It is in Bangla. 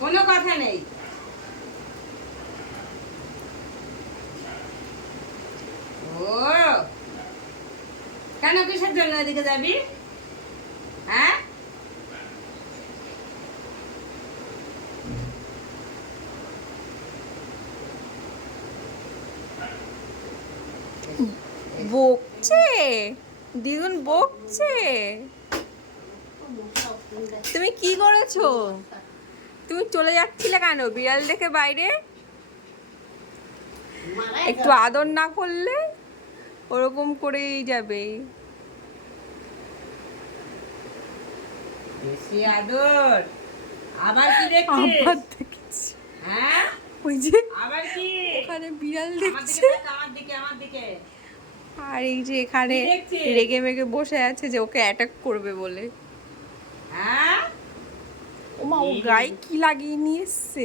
কোনো কথা নেই। ও কেন, কিসের জন্য ওইদিকে যাবি? হ্যাঁ, বকছে, দ্বিগুণ বকছে। তুমি কি করেছো? তুমি চলে যাচ্ছিলে কেন বিড়াল দেখে বাইরে? একটু আদর না করলে ওরকম করেই যাবে। বেশি আদর। আবার কি দেখছিস? আবার দেখেছি, হ্যাঁ, ওই যে আবার কি? ওখানে বিড়াল আমার দিকে দেখছে, দেখ, আমার দিকে, আমার দিকে। আর এই যে এখানে কি দেখছিস? রেগে মেগে বসে আছে যে ওকে অ্যাটাক করবে বলে। হ্যাঁ, ওমা, ও গায়ে কি লাগিয়ে নিয়ে এসছে।